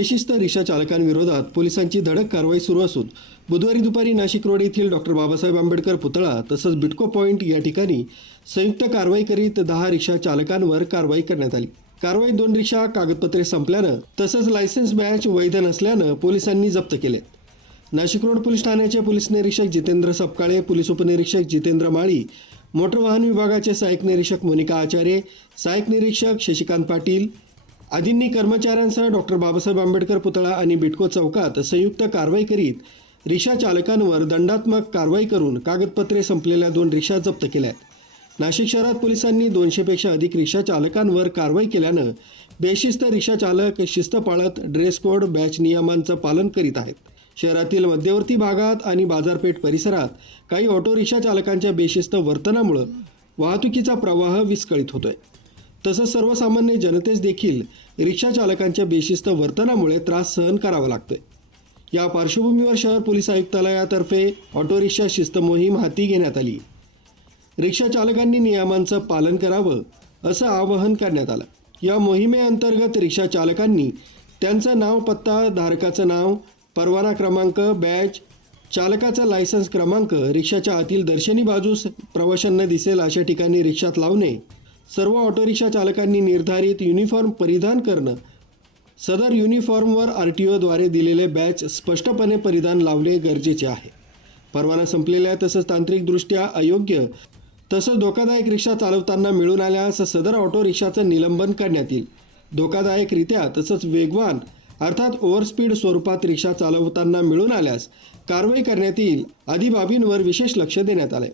बेशिस्त रिक्षा चालकांविरोधात पोलिसांची धडक कारवाई सुरू असून बुधवारी दुपारी नाशिक रोड येथील डॉक्टर बाबासाहेब आंबेडकर पुतळा तसंच बिटको पॉईंट या ठिकाणी संयुक्त कारवाई करीत 10 रिक्षा चालकांवर कारवाई करण्यात आली। कारवाईत 2 रिक्षा कागदपत्रे संपल्यानं तसंच लायसन्स बॅच वैध नसल्यानं पोलिसांनी जप्त केलेत। नाशिक रोड पोलीस ठाण्याचे पोलीस निरीक्षक जितेंद्र सपकाळे, पोलीस उपनिरीक्षक जितेंद्र माळी, मोटर वाहन विभागाचे सहाय्यक निरीक्षक मोनिका आचार्य, सहाय्यक निरीक्षक शशिकांत पाटील आदींनी कर्मचाऱ्यांसह डॉक्टर बाबासाहेब आंबेडकर पुतळा आणि बिटको चौकात संयुक्त कारवाई करीत रिक्षा चालकांवर दंडात्मक कारवाई करून कागदपत्रे संपलेल्या 2 रिक्षा जप्त केल्या। नाशिक शहरात पोलिसांनी 200 पेक्षा अधिक रिक्षा चालकांवर कारवाई केल्यानं बेशिस्त रिक्षा चालक शिस्त पाळत ड्रेस कोड बॅच नियमांचं पालन करीत आहेत। शहरातील मध्यवर्ती भागात आणि बाजारपेठ परिसरात काही ऑटो रिक्षा चालकांच्या बेशिस्त वर्तनामुळे वाहतुकीचा प्रवाह विस्कळीत होतोय। तसंच सर्वसामान्य जनतेस देखील रिक्षा चालकांच्या बेशिस्त वर्तनामुळे त्रास सहन करावा लागतोय। या पार्श्वभूमीवर शहर पोलीस आयुक्तालयातर्फे ऑटो रिक्षा शिस्त मोहीम हाती घेण्यात आली। रिक्षा चालकांनी नियमांचं पालन करावं असं आवाहन करण्यात आलं। या मोहिमेअंतर्गत रिक्षा चालकांनी त्यांचं नाव, पत्ता, धारकाचं नाव, परवाना क्रमांक, बॅच, चालकाचा लायसन्स क्रमांक रिक्षाच्या आतील दर्शनी बाजूस प्रवाशांना दिसेल अशा ठिकाणी रिक्षात लावणे, सर्व ऑटो रिक्षा चालकांनी निर्धारित युनिफॉर्म परिधान करणं, सदर युनिफॉर्मवर RTOद्वारे दिलेले बॅच स्पष्टपणे परिधान लावणे गरजेचे आहे। परवाना संपलेल्या तसंच तांत्रिकदृष्ट्या अयोग्य तसंच धोकादायक रिक्षा चालवताना मिळून आल्यास सदर ऑटो रिक्षाचं निलंबन करण्यात येईल। धोकादायकरित्या तसंच वेगवान अर्थात ओव्हरस्पीड स्वरूपात रिक्षा चालवताना मिळून आल्यास कारवाई करण्यात येईल आदी बाबींवर विशेष लक्ष देण्यात आले।